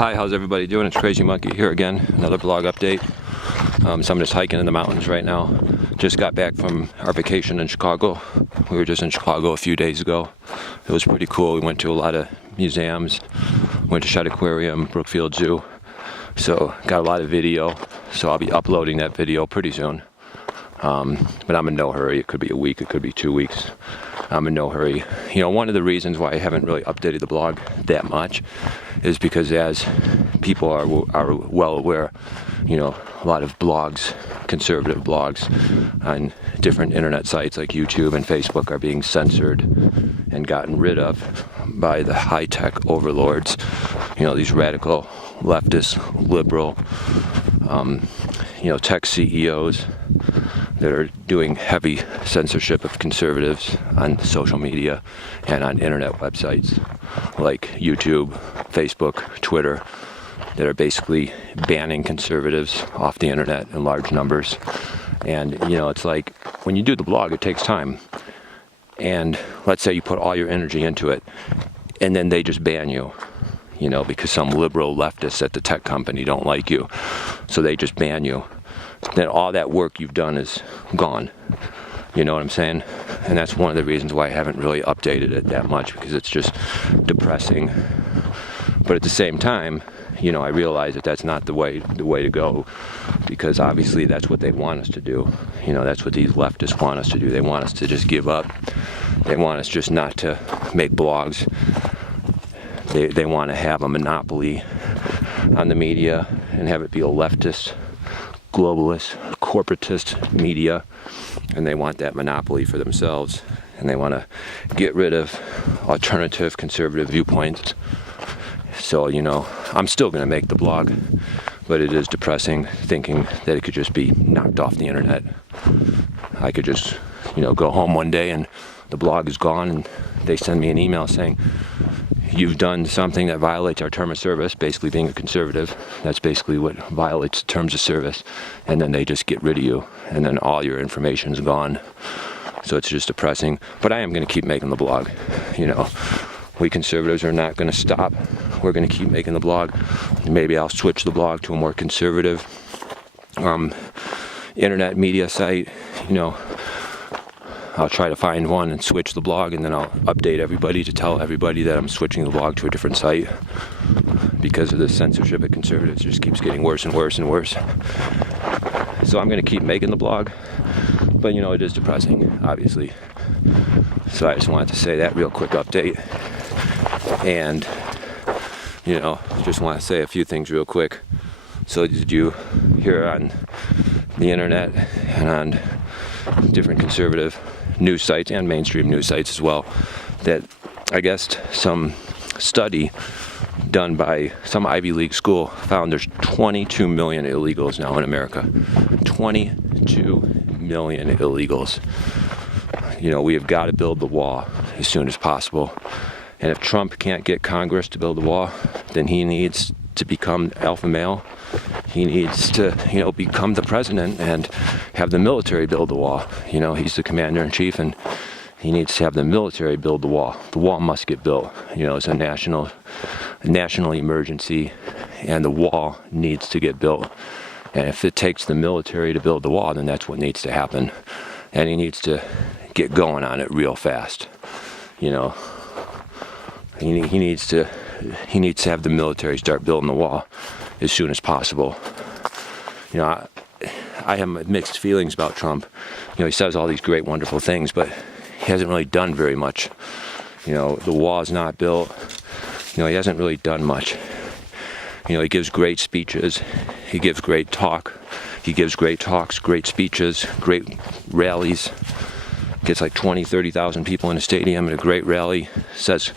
Hi, how's everybody doing? It's Crazy Monkey here again, another blog update. So I'm just hiking in the mountains right now. Just got back from our vacation in Chicago. We were just in Chicago a few days ago. It was pretty cool. We went to a lot of museums, went to Shedd Aquarium, Brookfield Zoo. So got a lot of video, so I'll be uploading that video pretty soon. But I'm in no hurry. It could be a week, it could be 2 weeks. I'm in no hurry. You know, one of the reasons why I haven't really updated the blog that much is because, as people are well aware, you know, a lot of blogs, conservative blogs on different internet sites like YouTube and Facebook are being censored and gotten rid of by the high-tech overlords. You know, these radical leftist, liberal, tech CEOs that are doing heavy censorship of conservatives on social media and on internet websites like YouTube, Facebook, Twitter, that are basically banning conservatives off the internet in large numbers. And, you know, it's like when you do the blog, it takes time. And let's say you put all your energy into it, and then they just ban you, you know, because some liberal leftists at the tech company don't like you. So they just ban you. Then all that work you've done is gone. You know what I'm saying? And that's one of the reasons why I haven't really updated it that much, because it's just depressing. But at the same time, you know, I realize that that's not the way to go, because obviously that's what they want us to do. You know, that's what these leftists want us to do. They want us to just give up. They want us just not to make blogs. They want to have a monopoly on the media and have it be a leftist, globalist, corporatist media, and they want that monopoly for themselves, and they want to get rid of alternative conservative viewpoints. So, you know, I'm still going to make the blog, but it is depressing thinking that it could just be knocked off the internet. I could just, you know, go home one day and the blog is gone, and they send me an email saying, you've done something that violates our term of service, basically being a conservative. That's basically what violates the terms of service. And then they just get rid of you, and then all your information's gone. So it's just depressing. But I am going to keep making the blog. You know, we conservatives are not going to stop. We're going to keep making the blog. Maybe I'll switch the blog to a more conservative internet media site. You know, I'll try to find one and switch the blog, and then I'll update everybody to tell everybody that I'm switching the blog to a different site, because of the censorship of conservatives. It just keeps getting worse and worse and worse. So I'm going to keep making the blog, but you know, it is depressing, obviously. So I just wanted to say that real quick update. And, you know, just want to say a few things real quick. So did you hear on the internet and on different conservative news sites and mainstream news sites as well, that I guess some study done by some Ivy League school found there's 22 million illegals now in America. 22 million illegals. You know, we have got to build the wall as soon as possible. And if Trump can't get Congress to build the wall, then he needs to become alpha male. He needs to, you know, become the president and have the military build the wall. You know, he's the commander-in-chief, and he needs to have the military build the wall. The wall must get built. You know, it's a national emergency, and the wall needs to get built. And if it takes the military to build the wall, then that's what needs to happen. And he needs to get going on it real fast. You know, he needs to have the military start building the wall as soon as possible. You know, I have mixed feelings about Trump. You know, he says all these great, wonderful things, but he hasn't really done very much. You know, the wall's not built. You know, he hasn't really done much. You know, he gives great speeches. He gives great talk. He gives great talks, great speeches, great rallies. Gets like 20, 30,000 people in a stadium at a great rally. Says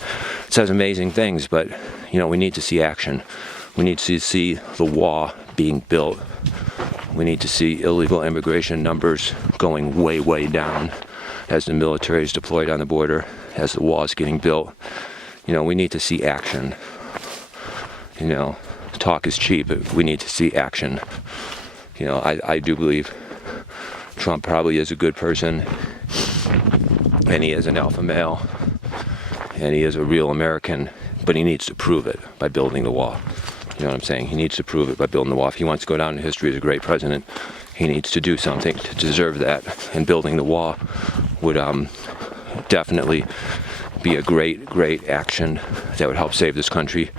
amazing things, but, you know, we need to see action. We need to see the wall being built. We need to see illegal immigration numbers going way, way down as the military is deployed on the border, as the wall is getting built. You know, we need to see action. You know, talk is cheap. We need to see action. You know, I do believe Trump probably is a good person, and he is an alpha male, and he is a real American, but he needs to prove it by building the wall. You know what I'm saying? He needs to prove it by building the wall. If he wants to go down in history as a great president, he needs to do something to deserve that. And building the wall would definitely be a great action that would help save this country.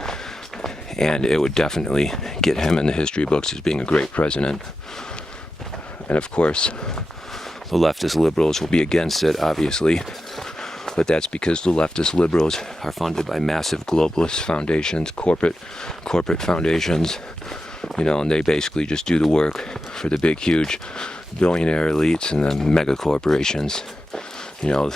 And it would definitely get him in the history books as being a great president. And of course, the leftist liberals will be against it, obviously. But that's because the leftist liberals are funded by massive globalist foundations, corporate foundations, you know, and they basically just do the work for the big, huge billionaire elites and the mega corporations. You know,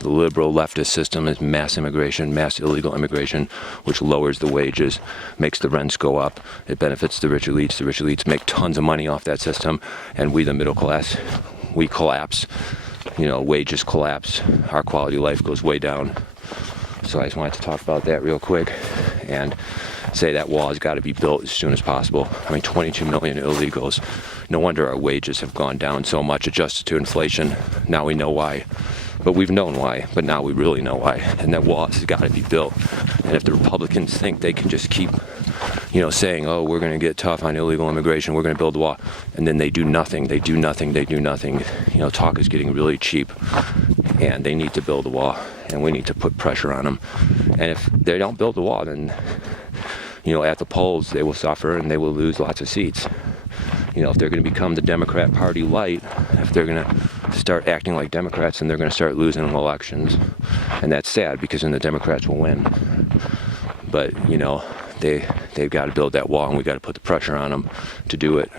the liberal leftist system is mass immigration, mass illegal immigration, which lowers the wages, makes the rents go up. It benefits the rich elites. The rich elites make tons of money off that system, and we, the middle class, we collapse. You know, wages collapse, our quality of life goes way down. So I just wanted to talk about that real quick and say that wall has got to be built as soon as possible. I mean, 22 million illegals. No wonder our wages have gone down so much, adjusted to inflation. Now we know why. But we've known why, but now we really know why. And that wall has got to be built. And if the Republicans think they can just keep, you know, saying, oh, we're going to get tough on illegal immigration, we're going to build the wall, and then they do nothing, you know, talk is getting really cheap, and they need to build the wall, and we need to put pressure on them. And if they don't build the wall, then, you know, at the polls, they will suffer and they will lose lots of seats. You know, if they're going to become the Democrat Party light, if they're going to start acting like Democrats, then they're going to start losing elections. And that's sad, because then the Democrats will win. But, you know, they've got to build that wall, and we've got to put the pressure on them to do it.